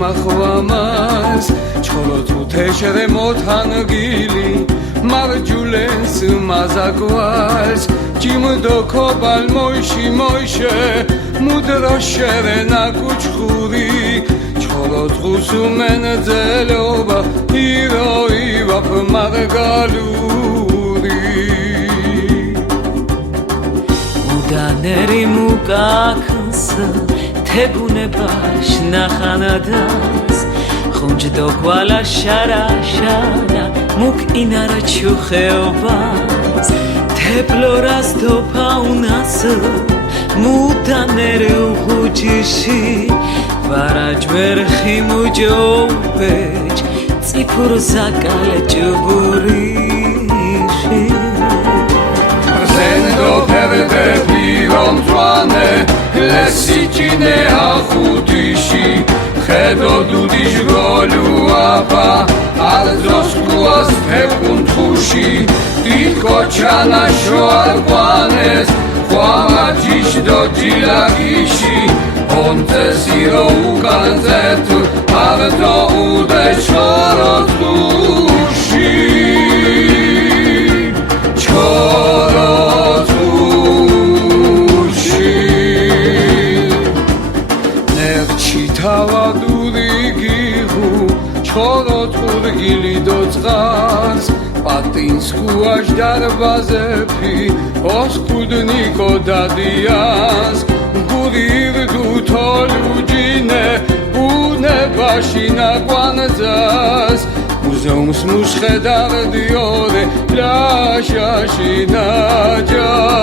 მახვამას ჩხოროთ უთეშრე მოთანგილი მარჯულენს მაზაკვას ჯიმდო ქობალ მოიში მოიშე მუდრო შერენა კუჩხური ჩხოროთ ხუსუმენ ძელობა იროი ვაფ მარგალური მუდანერი მუკაქს თებუნებაშ ნახანადას ხუნჯდო გვალა შარა შარა მუკ ინარა ჩუხეობას თეპლორას დოფაუნას მუდანერი უხუჯიში ვარაჯვერხი მუჯოვეჯ ციფურ ზაკალე ჭუბურიში ზენდო ფერდე პირონ ძვანე ლესიჭინე ახუდიში ხედო დუდიშ გოლუაფა ალზოს კუას ფეკუნთხუში დიდკოჩანა შოარგვანეს ხვამაჯიშ დოჯილაგიში ონტესირო უკანზეთუ აბდო უდე ჩოროთუში თავადური გიღუ ჩოროთურ გილიდო წყარს პატინს ხუაშ დარბაზეფი ოსკუდნიკო დადიას გურირდუ თოლუჯინე ბუნებაში ნაგვანძას მუზეუმს მუშხედარდიორე ლაშაში ნაჯარგვალს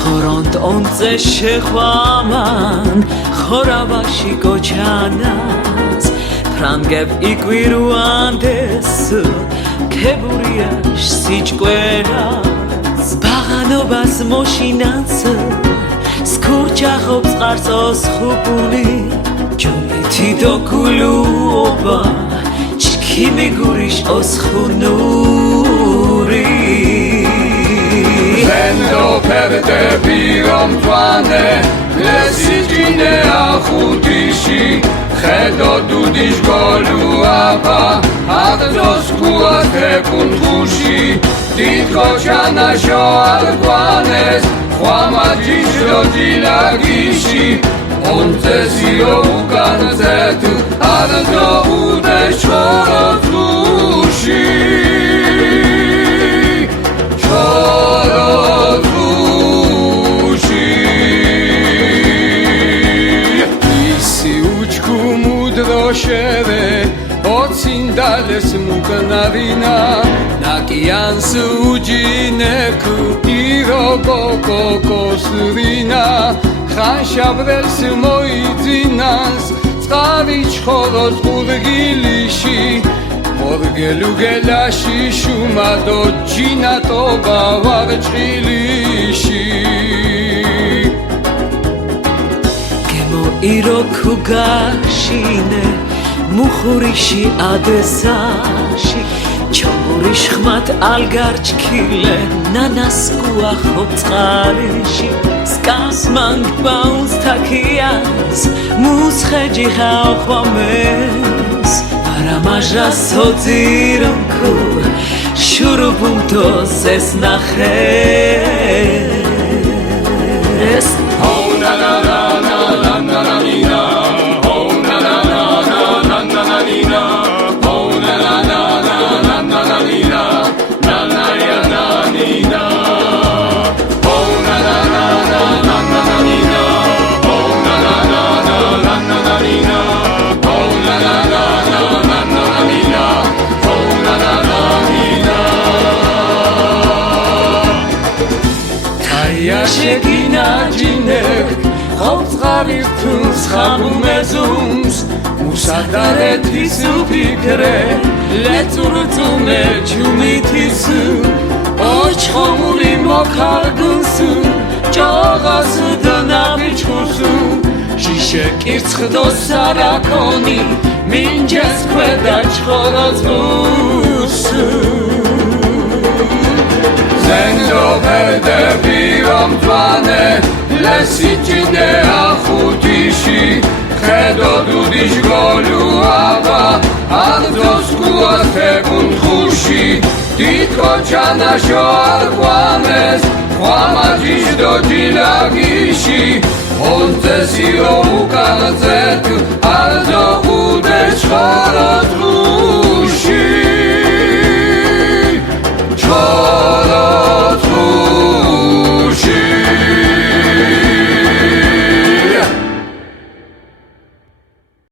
ხორონტ ონце შეხვამან ხორავაში გოჩანას ფრანგებ იკვირუანდეს ქებურიაშ სიჭკვერას ბაღანობას მოშინაც სქურჯახობს ყარსოს ხუბული ჯომითი დოკულუობა ჩქიმი გურიშ ოსხუნური ზენდო ფერდე პირონ ძვანე ლესიჭინე ახუდიში ხედო დუდიშ გოლუაფა აბდოს კუას ფეკუნთხუში დიდკოჩანა შოარგვანეს ხვამაჯიშ დოჯილაგიში ონტესიო უკანზეთუ აბდო უდე ჩოროთუში შევე ოცინდალეს მუკნარინა ნაკიანს უჯინეკუ იროგოკოკოსრინა ხანშაბრელს მოიძინანს წყარი ჩხოროს ყურგილიში ორგელუგელაში შუმადო ჯინატობა ვარჭყილიში იროქუ გაშინე მუხურიში ადესაში ჩომურიშ ხმათ ალგარჩქილე ნანასკუა ხობწყარიში სკას მანგ ბაუნს თაკიანს მუსხეჯი ხაოხვამეს არამაჟა სოძირონქუ შურუბუნტოს ეს ნახეს შეგინაჯინებ ყოფწყარის თუნს ხამუმეზუმს უსადარეთის უფიქრე ლეწურწუმე ჩუმითის ოჩხომული მოხარგუნსუ ჭოღას დანაბიჩხუსუ შიშე კირცხდო სარაკონი მინჯეს ქვედა ჩხოროწუსუ ზენდო ფერდე პირომ ძვანე სიჭინე ახუთიში ხედო დუდის გოლუ აბა აღძოს კუათებუნ ხუში დიდო ჩანაშო არყვამეს ხვამაჯიშ დო ჯილაგიში ონძესიო უკანწეთ არზო